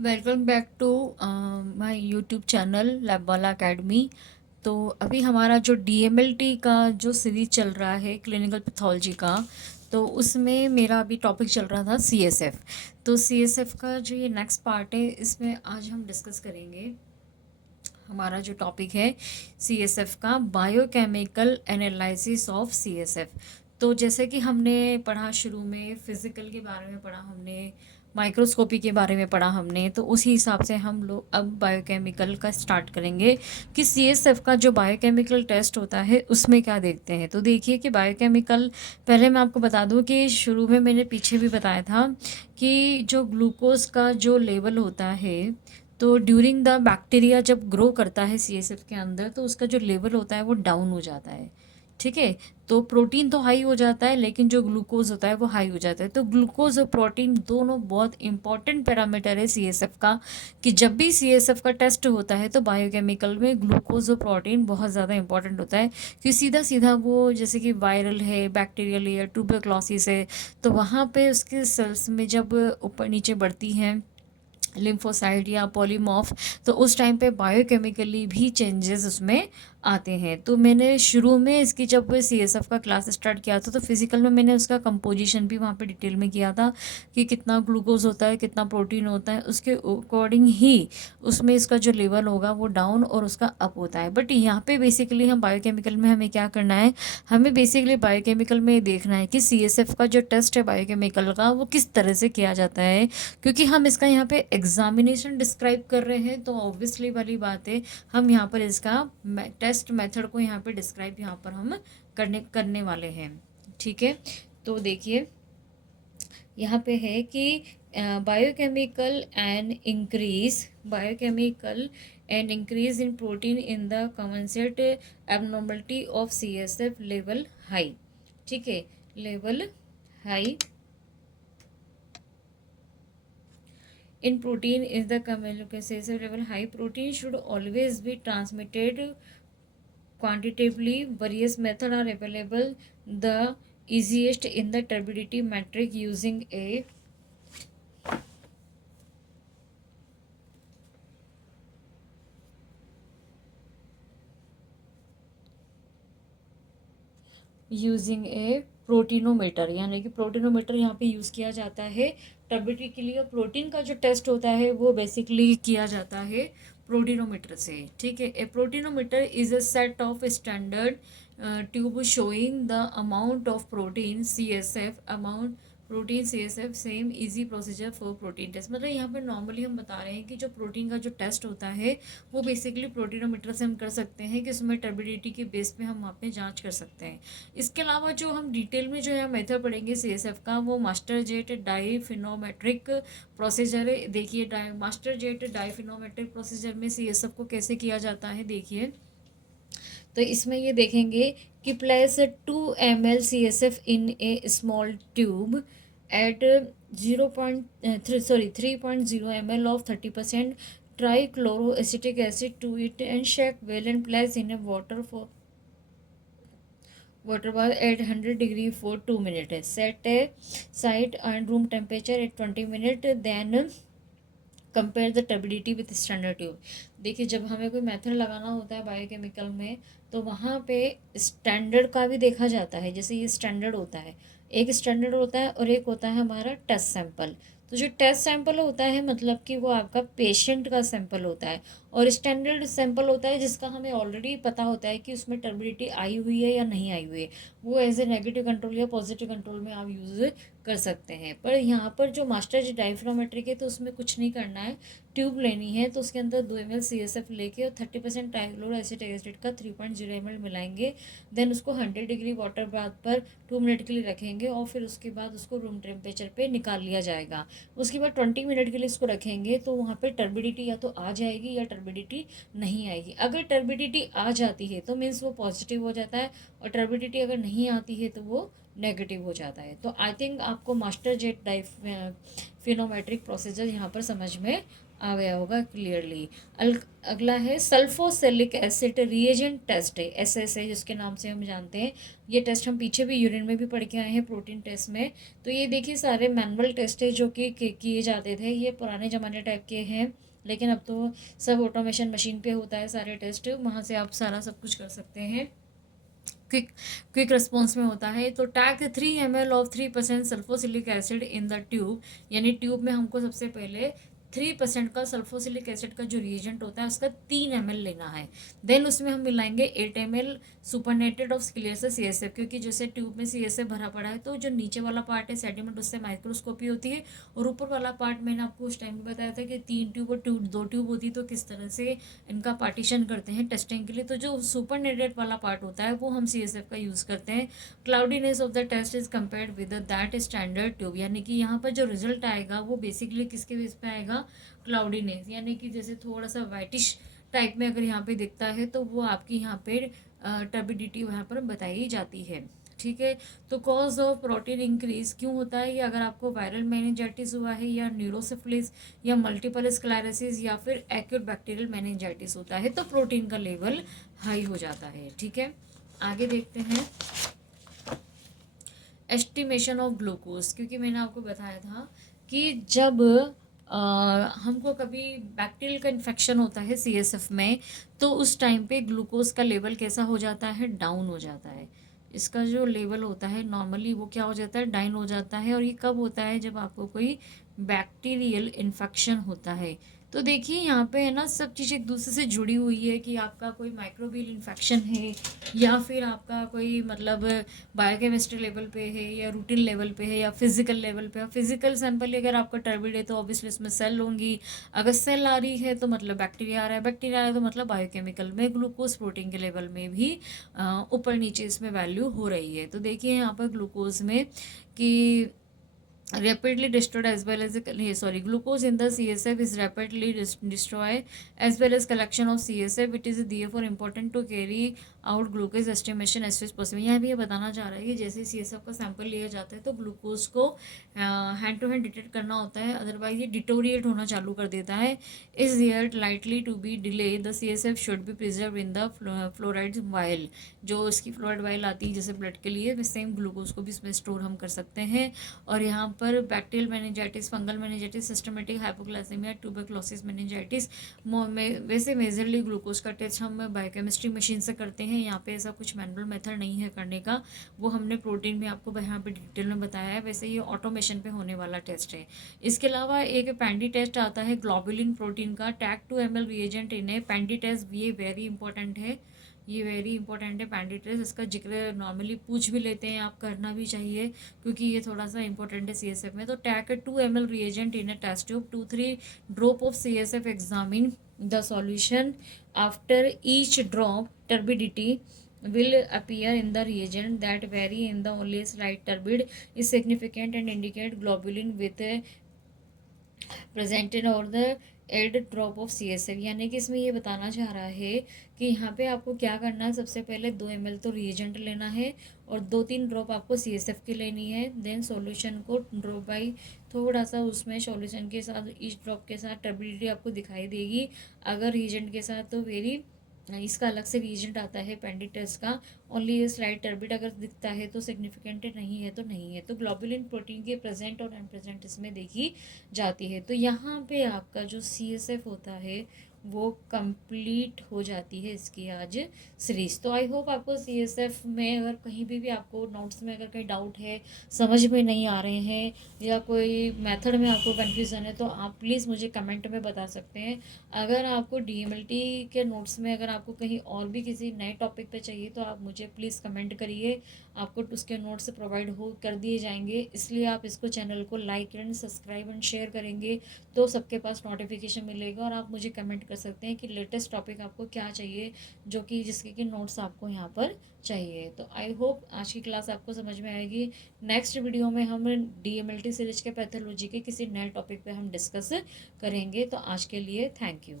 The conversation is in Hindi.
Welcome back to my YouTube channel Labwala academy. तो अभी हमारा जो डीएमएलटी का जो सीरीज चल रहा है क्लिनिकल पैथोलॉजी का, तो उसमें मेरा अभी टॉपिक चल रहा था सीएसएफ। तो सीएसएफ का जो ये नेक्स्ट पार्ट है, इसमें आज हम डिस्कस करेंगे। हमारा जो टॉपिक है सीएसएफ का, बायोकेमिकल एनालिसिस ऑफ सीएसएफ। तो जैसे कि हमने पढ़ा शुरू में, फिज़िकल के बारे में पढ़ा हमने, माइक्रोस्कोपी के बारे में पढ़ा हमने, तो उसी हिसाब से हम लोग अब बायोकेमिकल का स्टार्ट करेंगे कि सीएसएफ का जो बायोकेमिकल टेस्ट होता है उसमें क्या देखते हैं। तो देखिए कि बायोकेमिकल, पहले मैं आपको बता दूं कि शुरू में मैंने पीछे भी बताया था कि जो ग्लूकोज का जो लेवल होता है, तो ड्यूरिंग द बैक्टीरिया जब ग्रो करता है सीएसएफ के अंदर, तो उसका जो लेवल होता है वो डाउन हो जाता है। ठीक है। तो प्रोटीन तो हाई हो जाता है, लेकिन जो ग्लूकोज होता है वो हाई हो जाता है। तो ग्लूकोज और प्रोटीन दोनों बहुत इंपॉर्टेंट पैरामीटर है सीएसएफ का, कि जब भी सीएसएफ का टेस्ट होता है तो बायोकेमिकल में ग्लूकोज और प्रोटीन बहुत ज़्यादा इंपॉर्टेंट होता है। कि सीधा सीधा वो, जैसे कि वायरल है, बैक्टीरियल है, ट्यूबरक्लोसिस है, तो वहाँ पे उसके सेल्स में जब ऊपर नीचे बढ़ती हैं लिम्फोसाइट या पॉलीमॉर्फ, तो उस टाइम पे बायोकेमिकली भी चेंजेस उसमें आते हैं। तो मैंने शुरू में इसकी जब सीएसएफ का क्लास स्टार्ट किया था, तो फिजिकल में मैंने उसका कंपोजिशन भी वहाँ पे डिटेल में किया था कि कितना ग्लूकोज होता है, कितना प्रोटीन होता है, उसके अकॉर्डिंग ही उसमें इसका जो लेवल होगा वो डाउन और उसका अप होता है। बट यहाँ पे बेसिकली हम बायोकेमिकल में हमें क्या करना है, हमें बेसिकली बायोकेमिकल में देखना है कि सीएसएफ का जो टेस्ट है बायोकेमिकल का, वो किस तरह से किया जाता है। क्योंकि हम इसका यहाँ पे एग्जामिनेशन डिस्क्राइब कर रहे हैं, तो ऑब्वियसली वाली बात है, हम यहाँ पर इसका टेस्ट मेथड को यहाँ पे डिस्क्राइब यहाँ पर हम करने वाले हैं। ठीक है। तो देखिए यहाँ पे है कि biochemical and increase in protein in the commonest abnormality of CSF level high. ठीक है, level high in protein is the communication level. High protein should always be transmitted quantitatively. Various methods are available. The easiest in the turbidity metric using a प्रोटीनोमीटर, यानी कि प्रोटीनोमीटर यहाँ पे यूज़ किया जाता है टर्बिडिटी के लिए। प्रोटीन का जो टेस्ट होता है वो बेसिकली किया जाता है प्रोटीनोमीटर से। ठीक है। A proteinometer is a set of standard tube showing the amount of protein CSF same easy procedure for protein test. मतलब यहाँ पर नॉर्मली हम बता रहे हैं कि जो प्रोटीन का जो टेस्ट होता है वो बेसिकली प्रोटीनोमीटर से हम कर सकते हैं, कि उसमें टर्बिडिटी के बेस पे हम वहाँ पे जांच कर सकते हैं। इसके अलावा जो हम डिटेल में जो है मेथड पढ़ेंगे सीएसएफ का, वो मास्टर जेट डाईफिनोमेट्रिक प्रोसीजर है। देखिए मास्टर जेट डाईफिनोमेट्रिक प्रोसीजर में सीएसएफ को कैसे किया जाता है, देखिए। तो इसमें ये देखेंगे कि place 2 ml CSF in A small tube at 3.0 ml of 30% trichloroacetic acid to it and shake well and place in a water bath at 100 degree for 2 minutes. Set a side and room temperature at 20 minutes. Then compare the turbidity with standard tube. देखिए, जब हमें कोई मेथड लगाना होता है बायोकेमिकल में, तो वहाँ पे स्टैंडर्ड का भी देखा जाता है। जैसे ये स्टैंडर्ड होता है, एक स्टैंडर्ड होता है और एक होता है हमारा टेस्ट सैंपल। तो जो टेस्ट सैंपल होता है, मतलब कि वो आपका पेशेंट का सैंपल होता है, और स्टैंडर्ड सैंपल होता है जिसका हमें ऑलरेडी पता होता है कि उसमें टर्बिडिटी आई हुई है या नहीं आई हुई है। वो एज ए नेगेटिव कंट्रोल या पॉजिटिव कंट्रोल में आप यूज़ कर सकते हैं। पर यहाँ पर जो मास्टर डायफ्रामेट्रिक है, तो उसमें कुछ नहीं करना है। ट्यूब लेनी है, तो उसके अंदर 2 ml CSF लेके और 30% ट्राइक्लोरोएसिटिक एसिड का 3.0 ml मिलाएंगे। देन उसको 100 डिग्री वाटर बाथ पर 2 मिनट के लिए रखेंगे, और फिर उसके बाद उसको रूम टेम्परेचर पे निकाल लिया जाएगा। उसके बाद 20 मिनट के लिए इसको रखेंगे, तो वहाँ पे टर्बिडिटी या तो आ जाएगी या टर्बिडिटी नहीं आएगी। अगर टर्बिडिटी आ जाती है तो मीन्स वो पॉजिटिव हो जाता है, और टर्बिडिटी अगर नहीं आती है तो वो नेगेटिव हो जाता है। तो आई थिंक आपको मास्टर जेट फिनोमेट्रिक प्रोसीजर यहाँ पर समझ में आ गया होगा क्लियरली। अगला है सल्फोसिलिक एसिड रिएजेंट टेस्ट है, SSA जिसके नाम से हम जानते हैं। ये टेस्ट हम पीछे भी यूरिन में भी पढ़ के आए हैं, प्रोटीन टेस्ट में। तो ये देखिए सारे मैनुअल टेस्ट है जो कि किए जाते थे, ये पुराने ज़माने टाइप के हैं, लेकिन अब तो सब ऑटोमेशन मशीन पे होता है सारे टेस्ट, वहाँ से आप सारा सब कुछ कर सकते हैं, क्विक क्विक रिस्पॉन्स में होता है। तो take 3 ml of 3% sulfosalicylic acid in the tube, यानी ट्यूब में हमको सबसे पहले 3% का सल्फोसिलिक एसिड का जो रिएजेंट होता है उसका 3 ml लेना है। देन उसमें हम मिलाएंगे 8 ml सुपरनेटेड ऑफ क्लियर CSF, क्योंकि जैसे ट्यूब में CSF भरा पड़ा है तो जो नीचे वाला पार्ट है सेडिमेंट उससे माइक्रोस्कोपी होती है, और ऊपर वाला पार्ट मैंने आपको उस टाइम में बताया था कि 3 ट्यूब और 2 ट्यूब होती है, तो किस तरह से इनका पार्टीशन करते हैं टेस्टिंग के लिए। तो जो सुपरनेटेड वाला पार्ट होता है वो हम CSF का यूज़ करते हैं। Cloudiness of the test is compared with that standard tube, यानी कि यहाँ पर जो रिजल्ट आएगा वो बेसिकली किसके बेस पे आएगा, क्लाउडीनेस, यानी कि जैसे थोड़ा सा वाइटिश टाइप में अगर यहाँ पे दिखता है तो वो आपकी यहाँ पे टर्बिडिटी वहाँ पर बताई जाती है। ठीक है। तो कॉज ऑफ प्रोटीन इंक्रीज क्यों होता है, ये अगर आपको वायरल मेनिंजाइटिस हुआ है या न्यूरोसिफिलिस या मल्टीपल स्क्लेरोसिस या फिर एक्यूट बैक्टीरियल मेनिंजाइटिस होता है तो प्रोटीन का लेवल हाई हो जाता है। ठीक है, आगे देखते हैं एस्टिमेशन ऑफ ग्लूकोज, क्योंकि मैंने आपको बताया था कि जब हमको कभी बैक्टीरियल का इन्फेक्शन होता है CSF में तो उस टाइम पे ग्लूकोज का लेवल कैसा हो जाता है, डाउन हो जाता है। इसका जो लेवल होता है नॉर्मली वो क्या हो जाता है, डाउन हो जाता है। और ये कब होता है, जब आपको कोई बैक्टीरियल इन्फेक्शन होता है। तो देखिए यहाँ पे है ना सब चीज़ एक दूसरे से जुड़ी हुई है, कि आपका कोई माइक्रोबियल इन्फेक्शन है या फिर आपका कोई मतलब बायोकेमिस्ट्री लेवल पे है या रूटीन लेवल पे है या फिजिकल लेवल पे है। फिजिकल सैंपल अगर आपका टर्बिड है तो ऑब्वियसली इसमें सेल होंगी, अगर सेल आ रही है तो मतलब बैक्टीरिया आ रहा है, बैक्टीरिया आ रहा है तो मतलब बायोकेमिकल में ग्लूकोज प्रोटीन के लेवल में भी ऊपर नीचे इसमें वैल्यू हो रही है। तो देखिए यहाँ पर ग्लूकोज में कि rapidly destroyed as well as glucose in the CSF is rapidly destroyed as well as collection of CSF. It is therefore important to carry out glucose estimation as fast as possible। यहाँ भी ये बताना चाह रहा है कि जैसे CSF का सैंपल लिया जाता है तो ग्लूकोज को हैंड टू हैंड डिटेक्ट करना होता है, अदरवाइज ये डिटोरिएट होना चालू कर देता है। Is there likely to be delay the CSF should be preserve in the fluoride vial, जो इसकी फ्लोराइड वाइल आती है जैसे ब्लड के लिए, सेम ग्लूकोज को भी इसमें स्टोर हम कर सकते हैं। और यहाँ पर bacterial meningitis, fungal meningitis, systematic hypoglycaemia, tuberculosis meningitis, वैसे मेजरली ग्लूकोज का टेस्ट हम बायोकेमिस्ट्री मशीन से करते हैं। यहाँ पे ऐसा कुछ मैनुअल मेथड नहीं है करने का, वो हमने प्रोटीन में आपको यहाँ पे डिटेल में बताया है। वैसे ये ऑटोमेशन पे होने वाला टेस्ट है। इसके अलावा एक पैंडी टेस्ट आता है ग्लोबुलिन प्रोटीन का, टैक 2 ml रिएजेंट इन है पैंडी टेस्ट, ये वेरी इंपॉर्टेंट है, ये वेरी इंपॉर्टेंट है पैंडी टेस्ट। इसका जिक्र नॉर्मली पूछ भी लेते हैं, आप करना भी चाहिए क्योंकि ये थोड़ा सा इंपॉर्टेंट है CSF में। तो take 2 ml reagent in a test tube, 2-3 drop of CSF examine the solution after each drop turbidity will appear in the reagent that vary in the only slight turbid is significant and indicate globulin with presented or the add drop of CSF। यानी कि इसमें ये बताना चाह रहा है कि यहाँ पे आपको क्या करना है, सबसे पहले 2 ml तो रिएजेंट लेना है और 2-3 ड्रॉप आपको CSF की लेनी है। देन सॉल्यूशन को ड्रॉप बाई थोड़ा सा उसमें सॉल्यूशन के साथ ईच ड्रॉप के साथ टर्बिडिटी आपको दिखाई देगी, अगर रिएजेंट के साथ तो वेरी इसका अलग से रिएजेंट आता है पेंडी टेस्ट का, ओनली ये स्लाइड टर्बिड अगर दिखता है तो सिग्निफिकेंट नहीं है तो नहीं है। तो ग्लोबुलिन प्रोटीन के प्रेजेंट और अनप्रेजेंट इसमें देखी जाती है। तो यहाँ पे आपका जो CSF होता है वो कंप्लीट हो जाती है इसकी आज सीरीज। तो आई होप आपको CSF में अगर कहीं भी आपको नोट्स में अगर कहीं डाउट है, समझ में नहीं आ रहे हैं या कोई मेथड में आपको कन्फ्यूज़न है तो आप प्लीज़ मुझे कमेंट में बता सकते हैं। अगर आपको DMLT के नोट्स में अगर आपको कहीं और भी किसी नए टॉपिक पे चाहिए तो आप मुझे प्लीज़ कमेंट करिए, आपको उसके नोट्स प्रोवाइड हो कर दिए जाएंगे। इसलिए आप इसको चैनल को like and subscribe and share करेंगे तो सबके पास नोटिफिकेशन मिलेगा और आप मुझे कमेंट कर सकते हैं कि लेटेस्ट टॉपिक आपको क्या चाहिए, जो कि जिसके कि नोट्स आपको यहाँ पर चाहिए। तो आई होप आज की क्लास आपको समझ में आएगी। नेक्स्ट वीडियो में हम DMLT सीरीज के पैथोलॉजी के किसी नए टॉपिक पे हम डिस्कस करेंगे। तो आज के लिए थैंक यू।